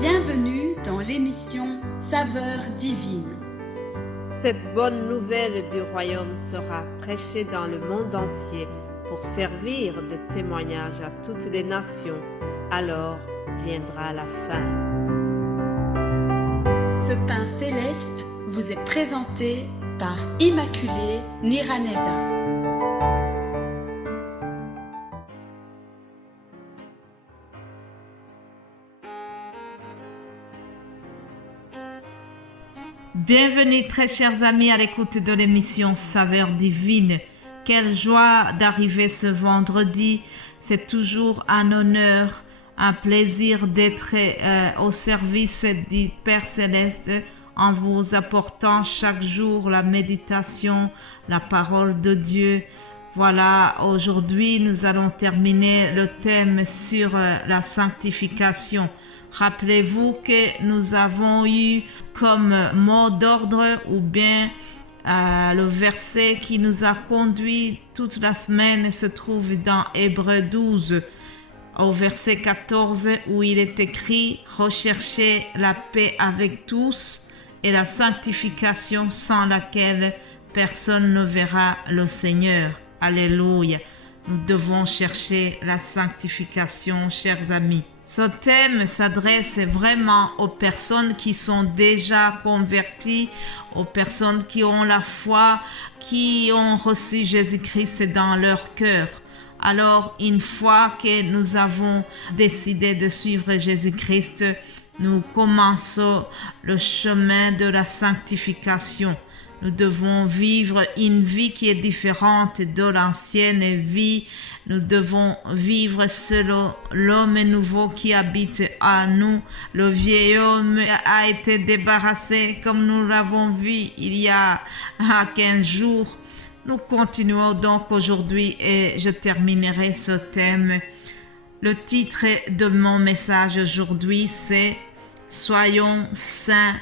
Bienvenue dans l'émission Saveurs divines. Cette bonne nouvelle du royaume sera prêchée dans le monde entier pour servir de témoignage à toutes les nations. Alors viendra la fin. Ce pain céleste vous est présenté par Immaculée Niraneza. Bienvenue très chers amis à l'écoute de l'émission Saveurs divines. Quelle joie d'arriver ce vendredi. C'est toujours un honneur, un plaisir d'être au service du Père Céleste en vous apportant chaque jour la méditation, la parole de Dieu. Voilà, aujourd'hui nous allons terminer le thème sur la sanctification. Rappelez-vous que nous avons eu comme mot d'ordre ou bien le verset qui nous a conduit toute la semaine se trouve dans Hébreux 12 au verset 14 où il est écrit « Recherchez la paix avec tous et la sanctification sans laquelle personne ne verra le Seigneur. » Alléluia. Nous devons chercher la sanctification, chers amis. Ce thème s'adresse vraiment aux personnes qui sont déjà converties, aux personnes qui ont la foi, qui ont reçu Jésus-Christ dans leur cœur. Alors, une fois que nous avons décidé de suivre Jésus-Christ, nous commençons le chemin de la sanctification. Nous devons vivre une vie qui est différente de l'ancienne vie. Nous devons vivre selon l'homme nouveau qui habite en nous. Le vieil homme a été débarrassé comme nous l'avons vu il y a 15 jours. Nous continuons donc aujourd'hui et je terminerai ce thème. Le titre de mon message aujourd'hui c'est « Soyons saints ».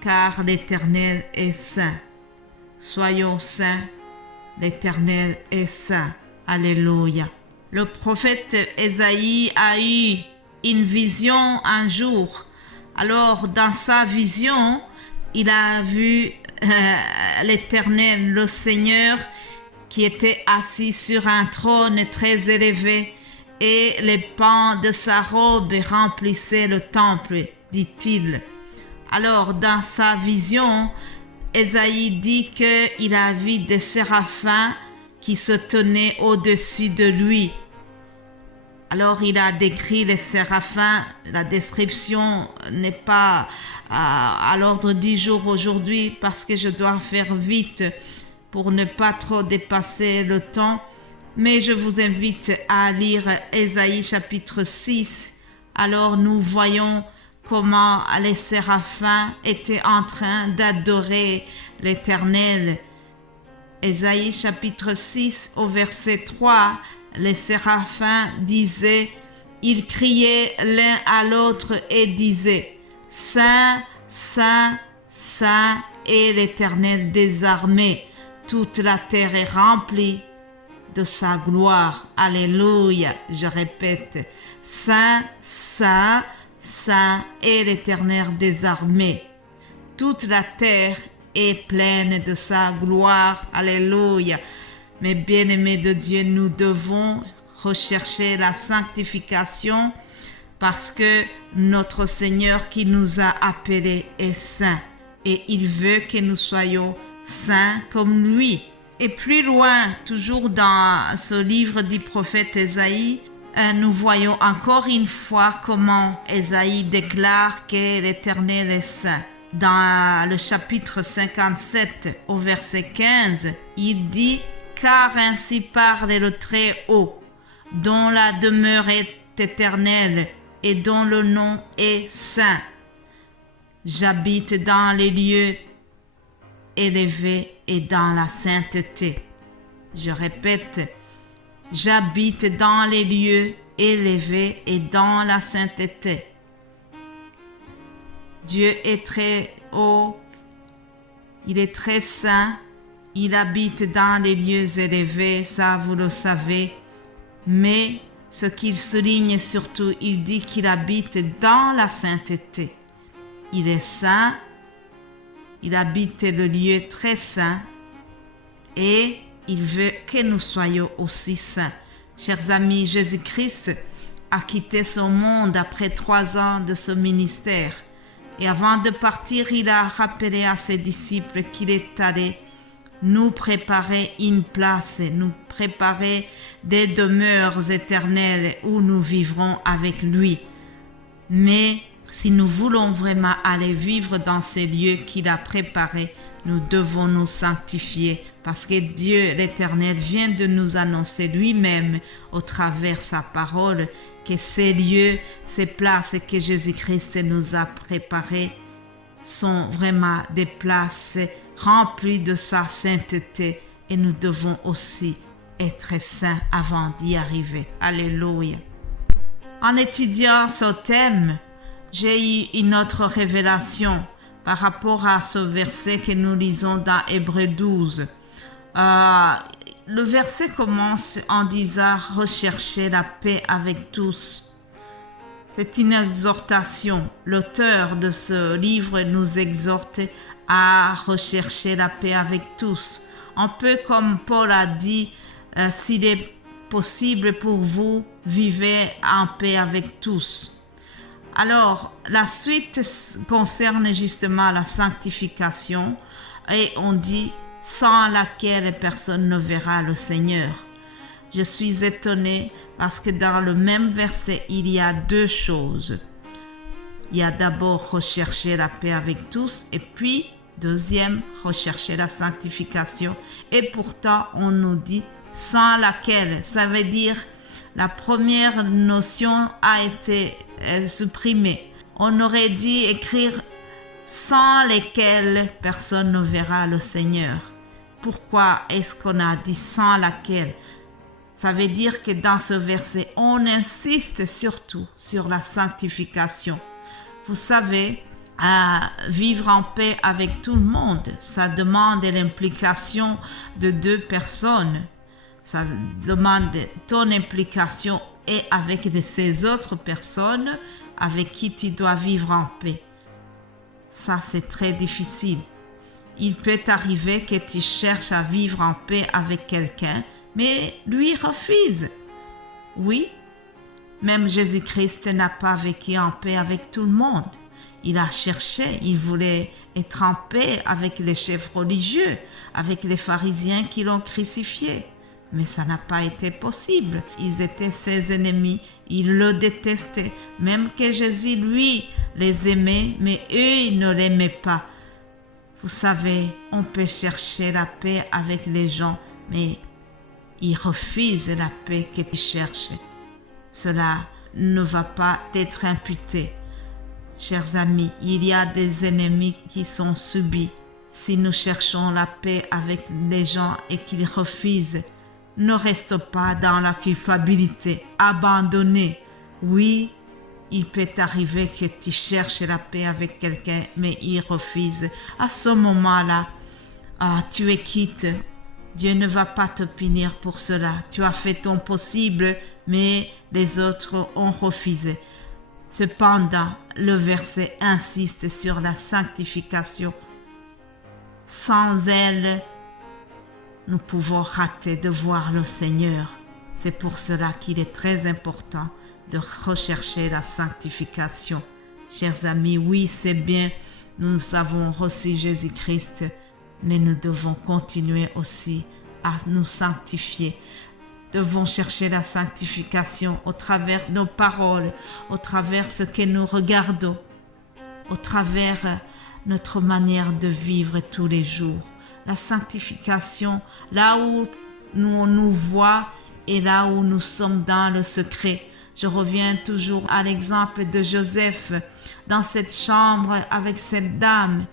Car l'Éternel est saint. Soyons saints, l'Éternel est saint. Alléluia. Le prophète Ésaïe a eu une vision un jour. Alors, dans sa vision, il a vu l'Éternel, le Seigneur, qui était assis sur un trône très élevé et les pans de sa robe remplissaient le temple, dit-il. Alors, dans sa vision, Ésaïe dit qu'il a vu des séraphins qui se tenaient au-dessus de lui. Alors, il a décrit les séraphins. La description n'est pas à l'ordre du jour aujourd'hui parce que je dois faire vite pour ne pas trop dépasser le temps. Mais je vous invite à lire Ésaïe chapitre 6. Alors, nous voyons comment les séraphins étaient en train d'adorer l'Éternel. Ésaïe chapitre 6 au verset 3, les séraphins disaient, ils criaient l'un à l'autre et disaient, « Saint, Saint, Saint est l'Éternel des armées, toute la terre est remplie de sa gloire. » Alléluia, je répète, « Saint, Saint, Saint est l'Éternel des armées. Toute la terre est pleine de sa gloire. » Alléluia. Mes bien-aimés de Dieu, nous devons rechercher la sanctification parce que notre Seigneur qui nous a appelés est saint et il veut que nous soyons saints comme lui. Et plus loin, toujours dans ce livre du prophète Ésaïe, nous voyons encore une fois comment Ésaïe déclare que l'Éternel est saint. Dans le chapitre 57 au verset 15, il dit « Car ainsi parle le Très-Haut, dont la demeure est éternelle et dont le nom est saint. J'habite dans les lieux élevés et dans la sainteté. » Je répète, j'habite dans les lieux élevés et dans la sainteté. Dieu est très haut, il est très saint, il habite dans les lieux élevés, ça vous le savez, mais ce qu'il souligne surtout, il dit qu'il habite dans la sainteté. Il est saint, il habite le lieu très saint et il veut que nous soyons aussi saints. Chers amis, Jésus-Christ a quitté son monde après 3 ans de ce ministère. Et avant de partir, il a rappelé à ses disciples qu'il est allé nous préparer une place, nous préparer des demeures éternelles où nous vivrons avec lui. Mais si nous voulons vraiment aller vivre dans ces lieux qu'il a préparés, nous devons nous sanctifier parce que Dieu l'Éternel vient de nous annoncer lui-même au travers sa parole que ces lieux, ces places que Jésus-Christ nous a préparées sont vraiment des places remplies de sa sainteté et nous devons aussi être saints avant d'y arriver. Alléluia. En étudiant ce thème, j'ai eu une autre révélation par rapport à ce verset que nous lisons dans Hébreux 12. Le verset commence en disant « Recherchez la paix avec tous ». C'est une exhortation. L'auteur de ce livre nous exhorte à rechercher la paix avec tous. Un peu comme Paul a dit, s'il est possible pour vous, vivez en paix avec tous. Alors, la suite concerne justement la sanctification et on dit sans laquelle personne ne verra le Seigneur. Je suis étonnée parce que dans le même verset, il y a 2 choses. Il y a d'abord rechercher la paix avec tous et puis, deuxième, rechercher la sanctification. Et pourtant, on nous dit sans laquelle. Ça veut dire la première notion a été supprimée. On aurait dû écrire sans lesquelles personne ne verra le Seigneur. Pourquoi est-ce qu'on a dit sans laquelle? Ça veut dire que dans ce verset, on insiste surtout sur la sanctification. Vous savez, vivre en paix avec tout le monde, ça demande l'implication de 2 personnes. Ça demande ton implication et avec ces autres personnes avec qui tu dois vivre en paix. Ça, c'est très difficile. Il peut arriver que tu cherches à vivre en paix avec quelqu'un, mais lui refuse. Oui, même Jésus-Christ n'a pas vécu en paix avec tout le monde. Il a cherché, il voulait être en paix avec les chefs religieux, avec les pharisiens qui l'ont crucifié. Mais ça n'a pas été possible. Ils étaient ses ennemis, ils le détestaient. Même que Jésus, lui, les aimait, mais eux, ils ne l'aimaient pas. Vous savez, on peut chercher la paix avec les gens, mais ils refusent la paix que tu cherches. Cela ne va pas t'être imputé. Chers amis, il y a des ennemis qui sont subis. Si nous cherchons la paix avec les gens et qu'ils refusent, ne reste pas dans la culpabilité, abandonné. Oui, il peut arriver que tu cherches la paix avec quelqu'un, mais il refuse. À ce moment-là, tu es quitte. Dieu ne va pas te punir pour cela. Tu as fait ton possible, mais les autres ont refusé. Cependant, le verset insiste sur la sanctification. Sans elle, nous pouvons rater de voir le Seigneur. C'est pour cela qu'il est très important de rechercher la sanctification. Chers amis, oui, c'est bien, nous avons reçu Jésus-Christ, mais nous devons continuer aussi à nous sanctifier. Devons chercher la sanctification au travers de nos paroles, au travers ce que nous regardons, au travers notre manière de vivre tous les jours. La sanctification, là où on nous voit et là où nous sommes dans le secret. Je reviens toujours à l'exemple de Joseph dans cette chambre avec cette dame.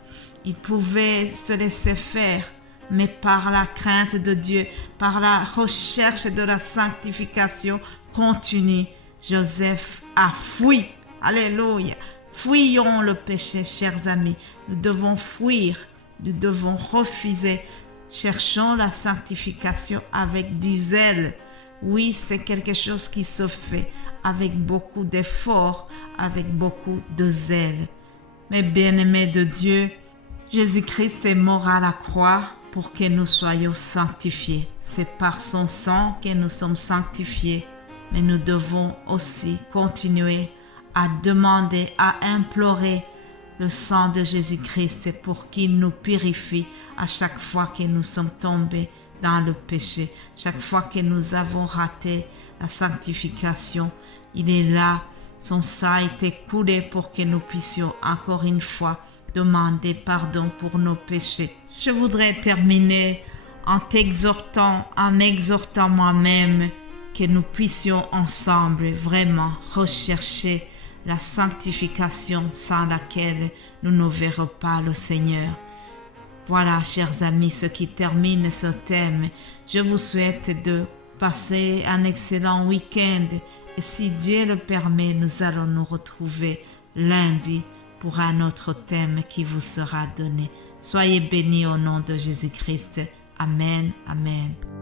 Il pouvait se laisser faire, mais par la crainte de Dieu, par la recherche de la sanctification continue, Joseph a fui. Alléluia. Fuyons le péché, chers amis. Nous devons fuir, nous devons refuser. Cherchons la sanctification avec du zèle. Oui, c'est quelque chose qui se fait avec beaucoup d'efforts, avec beaucoup de zèle. Mais bien-aimés de Dieu, Jésus-Christ est mort à la croix pour que nous soyons sanctifiés. C'est par son sang que nous sommes sanctifiés. Mais nous devons aussi continuer à demander, à implorer le sang de Jésus-Christ pour qu'il nous purifie à chaque fois que nous sommes tombés dans le péché. Chaque fois que nous avons raté la sanctification, il est là. Son sang a été coulé pour que nous puissions encore une fois demander pardon pour nos péchés. Je voudrais terminer en m'exhortant moi-même que nous puissions ensemble vraiment rechercher la sanctification sans laquelle nous ne verrons pas le Seigneur. Voilà, chers amis, ce qui termine ce thème. Je vous souhaite de passer un excellent week-end et si Dieu le permet, nous allons nous retrouver lundi pour un autre thème qui vous sera donné. Soyez bénis au nom de Jésus-Christ. Amen, amen.